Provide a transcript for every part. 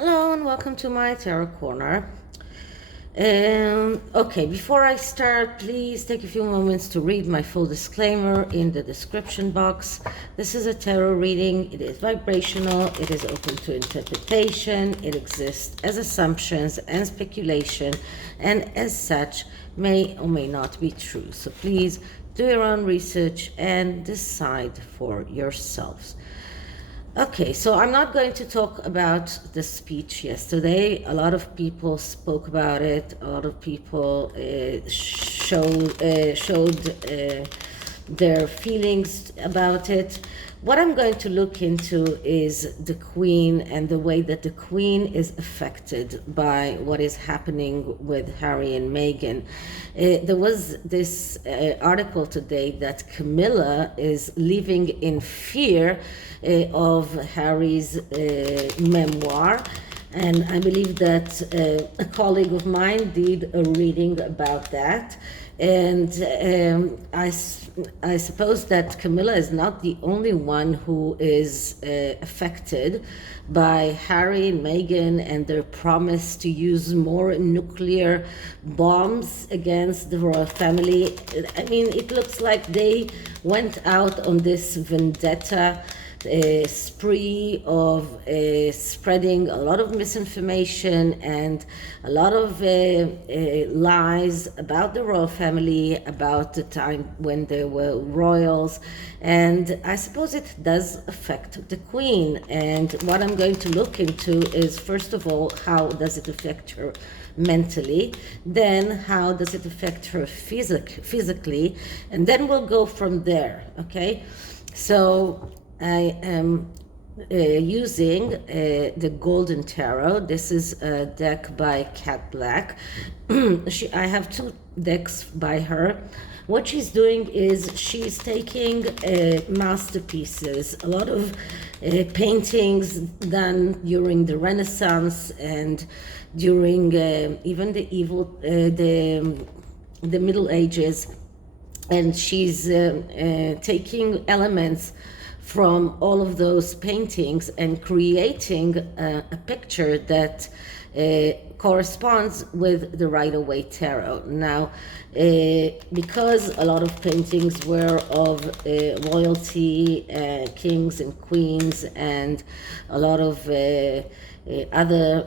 Hello and welcome to my tarot corner. Okay, before I start, please take a few moments to read my full disclaimer in the description box. This is a tarot reading. It is vibrational. It is open to interpretation. It exists as assumptions and speculation, and as such may or may not be true. So please do your own research and decide for yourselves. Okay, so I'm not going to talk about the speech yesterday. A lot of people spoke about it. A lot of people showed their feelings about it. What I'm going to look into is the Queen and the way that the Queen is affected by what is happening with Harry and Meghan. There was this article today that Camilla is living in fear of Harry's memoir. And I believe that a colleague of mine did a reading about that. And I suppose that Camilla is not the only one who is affected by Harry and Meghan and their promise to use more nuclear bombs against the royal family. I mean, it looks like they went out on this vendetta spree of spreading a lot of misinformation and a lot of lies about the royal family, about the time when they were royals. And I suppose it does affect the Queen. And what I'm going to look into is, first of all, how does it affect her mentally, then how does it affect her physically, and then we'll go from there. Okay, so I am using the Golden Tarot. This is a deck by Cat Black. I have two decks by her. What she's doing is she's taking masterpieces, a lot of paintings done during the Renaissance and during even the Middle Ages, and she's taking elements from all of those paintings and creating a picture that corresponds with the Rider-Waite Tarot. Now, because a lot of paintings were of royalty, kings and queens, and a lot of other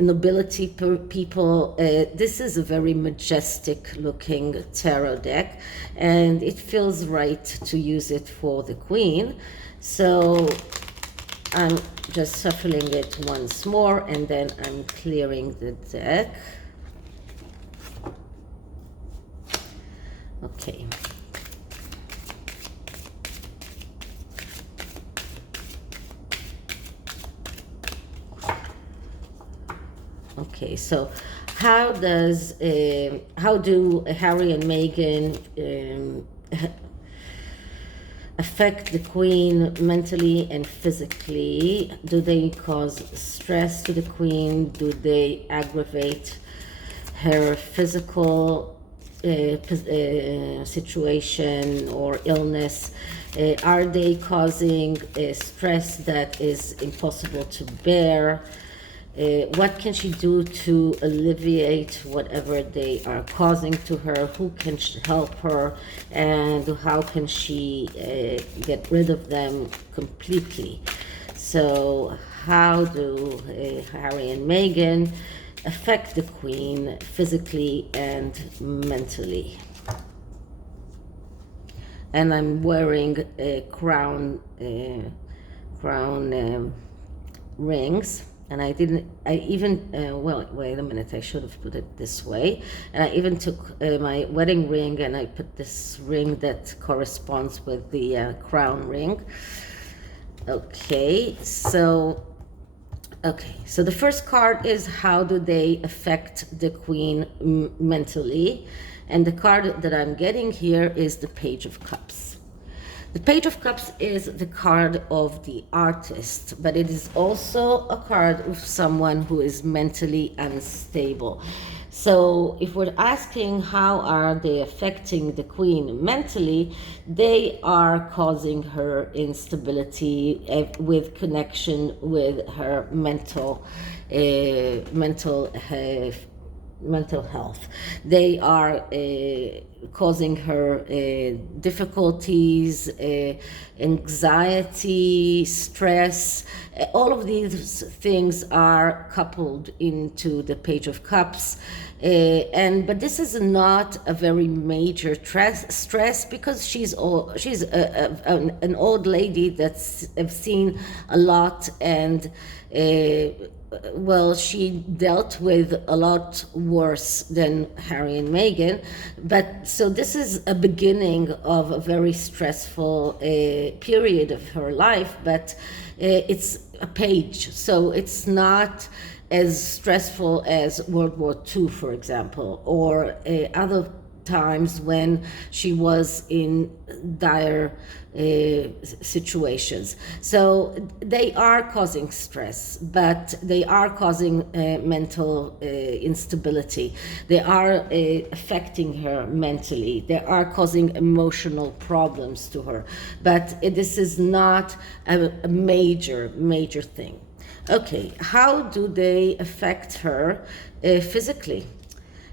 nobility people, this is a very majestic looking tarot deck, and it feels right to use it for the Queen. So I'm just shuffling it once more, and then I'm clearing the deck. Okay. Okay, so how do Harry and Meghan affect the Queen mentally and physically? Do they cause stress to the Queen? Do they aggravate her physical situation or illness? Are they causing stress that is impossible to bear? What can she do to alleviate whatever they are causing to her? Who can help her? And how can she get rid of them completely? So how do Harry and Meghan affect the Queen physically and mentally? And I'm wearing crown rings. And I even, well, wait a minute, I should have put it this way. And I even took my wedding ring and I put this ring that corresponds with the crown ring. Okay, so the first card is how do they affect the Queen mentally? And the card that I'm getting here is the Page of Cups. The Page of Cups is the card of the artist, but it is also a card of someone who is mentally unstable. So if we're asking how are they affecting the queen mentally, they are causing her instability with connection with her mental health. They are causing her difficulties, anxiety, stress. All of these things are coupled into the Page of Cups. But this is not a very major stress because she's an old lady that's have seen a lot, and well, she dealt with a lot worse than Harry and Meghan. But so this is a beginning of a very stressful period of her life, but it's a page, so it's not as stressful as World War II, for example, or other times when she was in dire situations. So they are causing stress, but they are causing mental instability. They are affecting her mentally. They are causing emotional problems to her. But this is not a major thing. Okay, how do they affect her physically?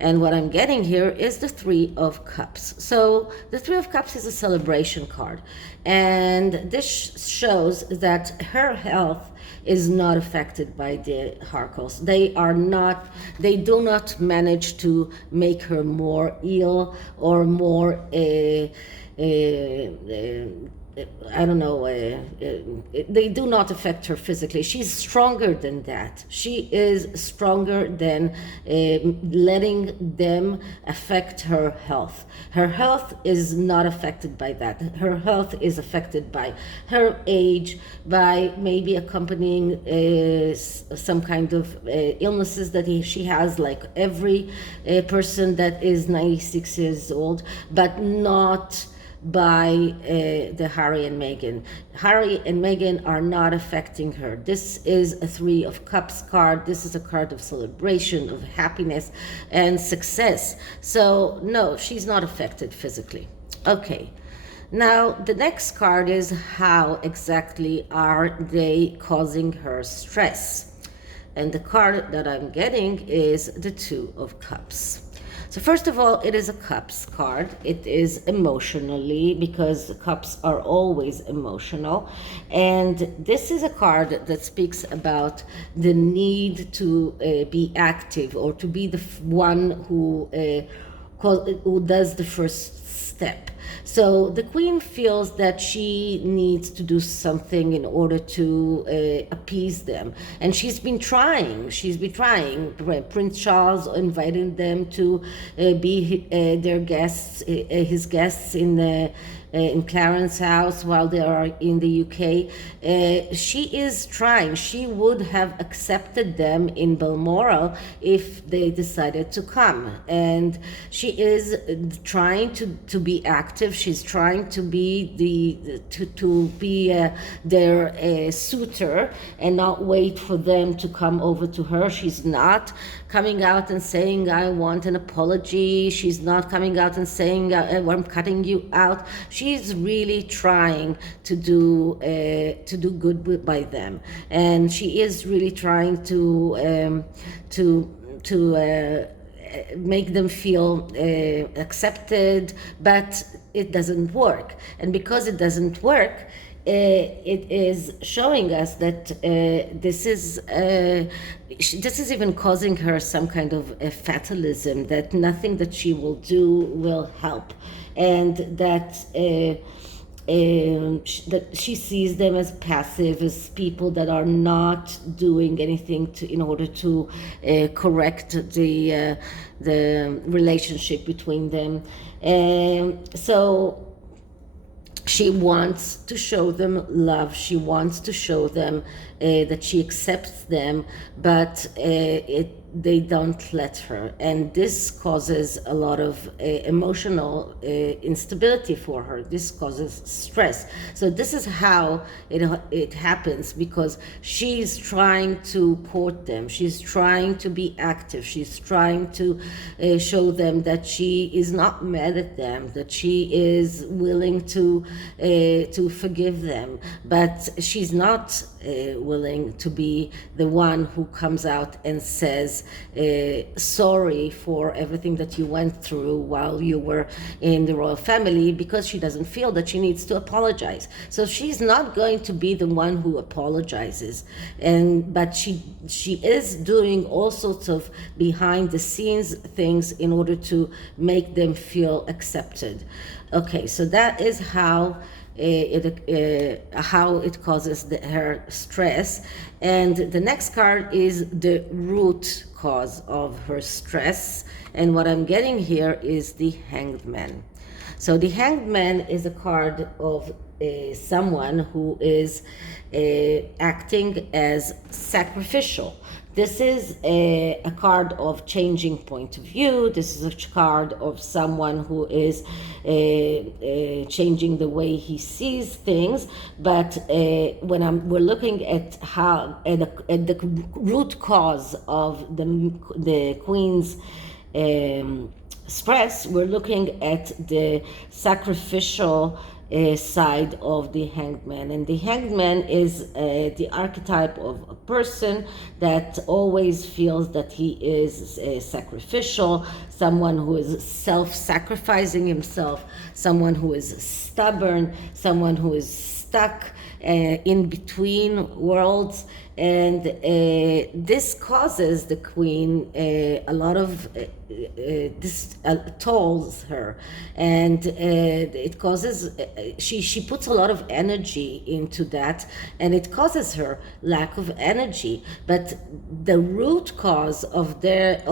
And what I'm getting here is the Three of Cups. So the Three of Cups is a celebration card. And this shows that her health is not affected by the Harkles. They do not manage to make her more ill or more I don't know, they do not affect her physically. She's stronger than that. She is stronger than letting them affect her health. Her health is not affected by that. Her health is affected by her age, by maybe accompanying some kind of illnesses that she has, like every person that is 96 years old, but not by the Harry and Meghan. Harry and Meghan are not affecting her. This is a Three of Cups card. This is a card of celebration, of happiness and success. So no, she's not affected physically. Okay. Now the next card is how exactly are they causing her stress? And the card that I'm getting is the Two of Cups. So first of all, it is a cups card. It is emotionally, because cups are always emotional. And this is a card that speaks about the need to be active, or to be the one who does the first step. So the queen feels that she needs to do something in order to appease them, and she's been trying. Prince Charles invited them to be their guests, his guests in Clarence's house while they are in the UK. She is trying. She would have accepted them in Balmoral if they decided to come, and she is trying to be active. She's trying to be their suitor and not wait for them to come over to her. She's not coming out and saying, I want an apology. She's not coming out and saying, I'm cutting you out. She's really trying to do good by them, and she is really trying to make them feel accepted, but it doesn't work. And because it doesn't work, it is showing us that this is even causing her some kind of a fatalism, that nothing that she will do will help, and that that she sees them as passive, as people that are not doing anything in order to correct the relationship between them. So she wants to show them love. She wants to show them that she accepts them, but they don't let her, and this causes a lot of emotional instability for her. This causes stress. So this is how it happens, because she's trying to court them, she's trying to be active, she's trying to show them that she is not mad at them, that she is willing to forgive them, but she's not willing to be the one who comes out and says sorry for everything that you went through while you were in the royal family, because she doesn't feel that she needs to apologize. So she's not going to be the one who apologizes, but she is doing all sorts of behind the scenes things in order to make them feel accepted. Okay, so that is how it causes her stress. And the next card is the root cause of her stress, and what I'm getting here is the Hanged Man. So the Hanged Man is a card of someone who is acting as sacrificial. This is a card of changing point of view. This is a card of someone who is changing the way he sees things. But when we're looking at the root cause of the Queen's stress, we're looking at the sacrificial side of the Hanged Man. And the Hanged Man is the archetype of a person that always feels that he is sacrificial, someone who is self-sacrificing himself, someone who is stubborn, someone who is stuck in between worlds. And this causes the Queen a lot of this tolls her, and it causes she puts a lot of energy into that, and it causes her lack of energy. But the root cause of the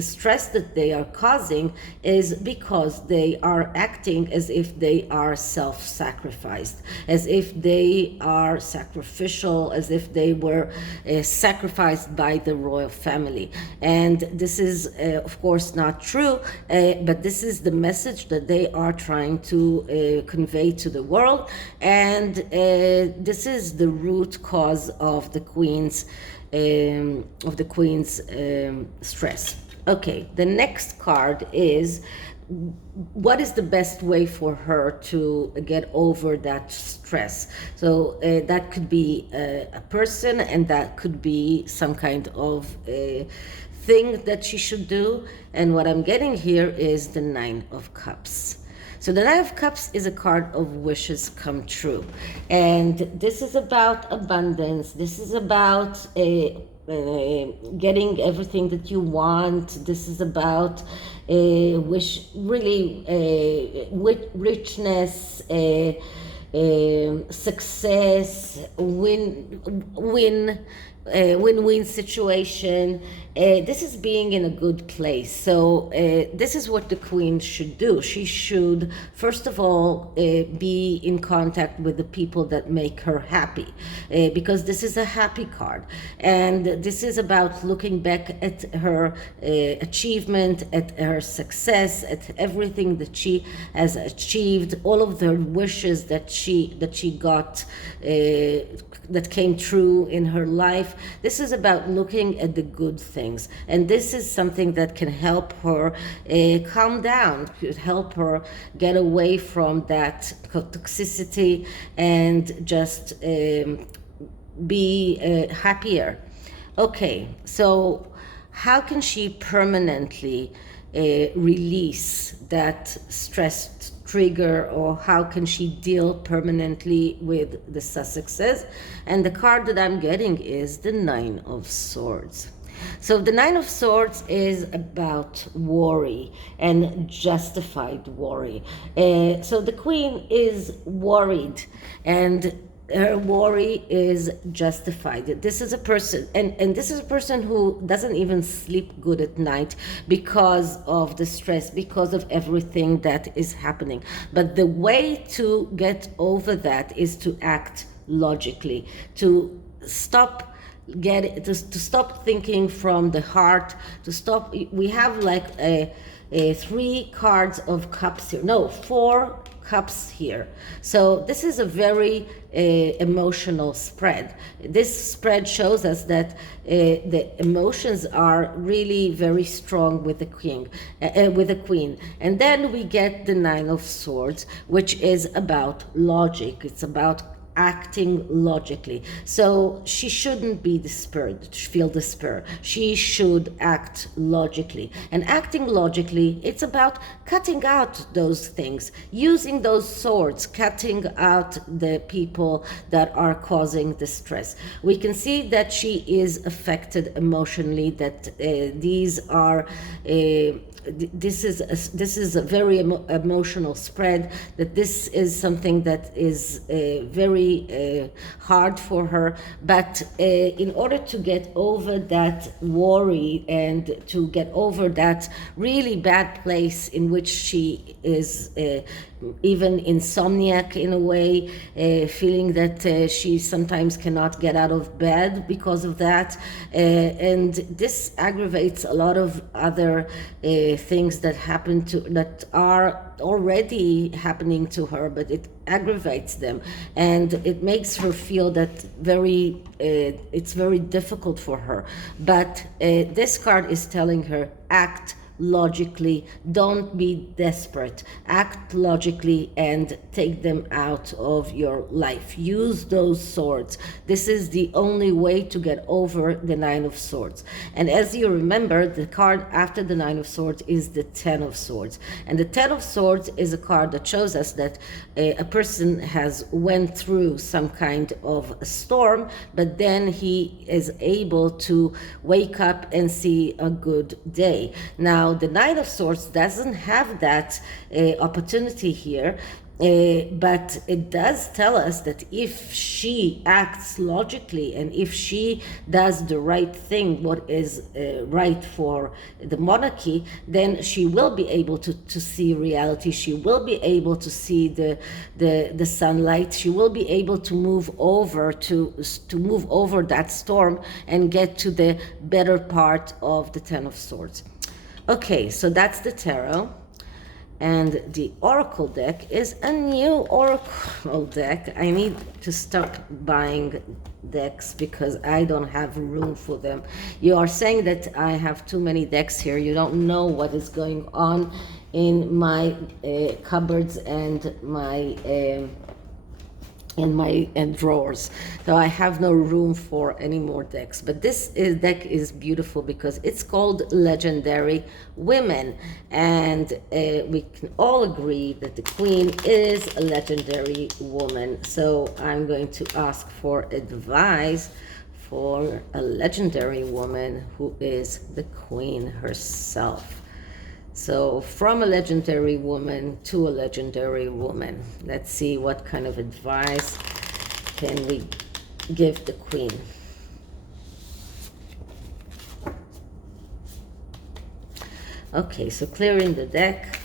stress that they are causing is because they are acting as if they are self-sacrificed, as if they are sacrificial, as if they were sacrificed by the royal family. And this is, of course, not true, but this is the message that they are trying to convey to the world. And this is the root cause of the Queen's stress. Okay, the next card is, what is the best way for her to get over that stress? So that could be a person, and that could be some kind of thing that she should do. And what I'm getting here is the Nine of Cups. So the Nine of Cups is a card of wishes come true. And this is about abundance. This is about getting everything that you want. This is about richness, success, win-win situation. This is being in a good place. So this is what the Queen should do. She should, first of all, be in contact with the people that make her happy, because this is a happy card. And this is about looking back at her achievement, at her success, at everything that she has achieved, all of the wishes that she got, that came true in her life. This is about looking at the good things, and this is something that can help her calm down, could help her get away from that toxicity and just be happier. Okay, so how can she permanently release that stress trigger, or how can she deal permanently with the Sussexes? And the card that I'm getting is the Nine of Swords. So the Nine of Swords is about worry and justified worry. So the Queen is worried, and her worry is justified. This is a person, and this is a person who doesn't even sleep good at night because of the stress, because of everything that is happening. But the way to get over that is to act logically, to stop to stop thinking from the heart, to stop. We have like a 3 cards of cups here, no, 4 cups here. So this is a very emotional spread. This spread shows us that the emotions are really very strong with the queen. And then we get the 9 of Swords, which is about logic. It's about acting logically. So she shouldn't be despaired, feel despair. She should act logically. And acting logically, it's about cutting out those things, using those swords, cutting out the people that are causing distress. We can see that she is affected emotionally, that these are this is a very emotional spread, that this is something that is very hard for her. But in order to get over that worry and to get over that really bad place in which she is even insomniac in a way, feeling that she sometimes cannot get out of bed because of that, and this aggravates a lot of other things that are already happening to her, but it aggravates them, and it makes her feel that it's very difficult for her. But this card is telling her, act logically, don't be desperate, act logically and take them out of your life. Use those swords. This is the only way to get over the 9 of Swords. And as you remember, the card after the 9 of Swords is the 10 of Swords, and the 10 of Swords is a card that shows us that a person has went through some kind of a storm, but then he is able to wake up and see a good day. Now the 9 of Swords doesn't have that opportunity here, but it does tell us that if she acts logically and if she does the right thing, what is right for the monarchy, then she will be able to see reality. She will be able to see the sunlight. She will be able to move over that storm and get to the better part of the 10 of Swords. Okay, so that's the tarot. And the oracle deck is a new oracle deck. I need to stop buying decks because I don't have room for them. You are saying that I have too many decks here. You don't know what is going on in my cupboards and my drawers. So I have no room for any more decks. But this deck is beautiful because it's called Legendary Women, and we can all agree that the Queen is a legendary woman. So I'm going to ask for advice for a legendary woman who is the Queen herself. So from a legendary woman to a legendary woman. Let's see what kind of advice can we give the Queen. Okay, so clearing the deck.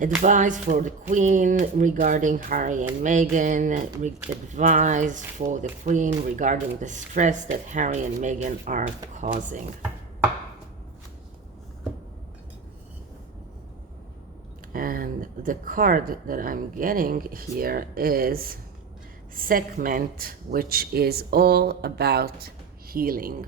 Advice for the Queen regarding Harry and Meghan. Advice for the Queen regarding the stress that Harry and Meghan are causing. And the card that I'm getting here is Sekhmet, which is all about healing.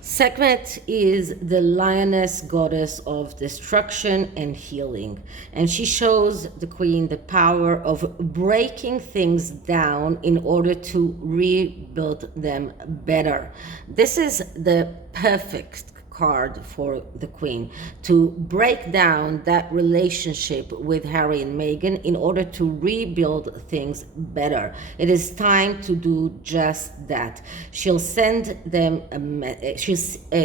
Sekhmet is the lioness goddess of destruction and healing, and she shows the Queen the power of breaking things down in order to rebuild them better. This is the perfect card for the Queen, to break down that relationship with Harry and Meghan in order to rebuild things better. It is time to do just that. She'll send them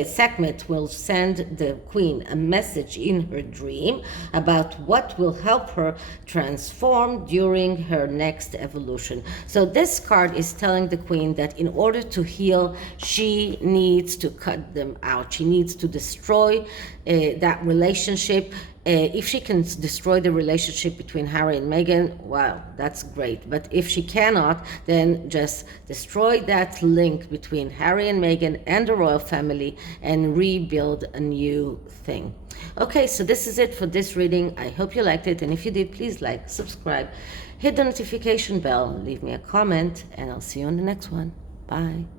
Sekhmet will send the Queen a message in her dream about what will help her transform during her next evolution. So this card is telling the Queen that in order to heal, she needs to cut them out. She needs needs to destroy that relationship. If she can destroy the relationship between Harry and Meghan, wow, that's great. But if she cannot, then just destroy that link between Harry and Meghan and the royal family and rebuild a new thing. Okay, so this is it for this reading. I hope you liked it, and if you did, please like, subscribe, hit the notification bell, leave me a comment, and I'll see you on the next one. Bye.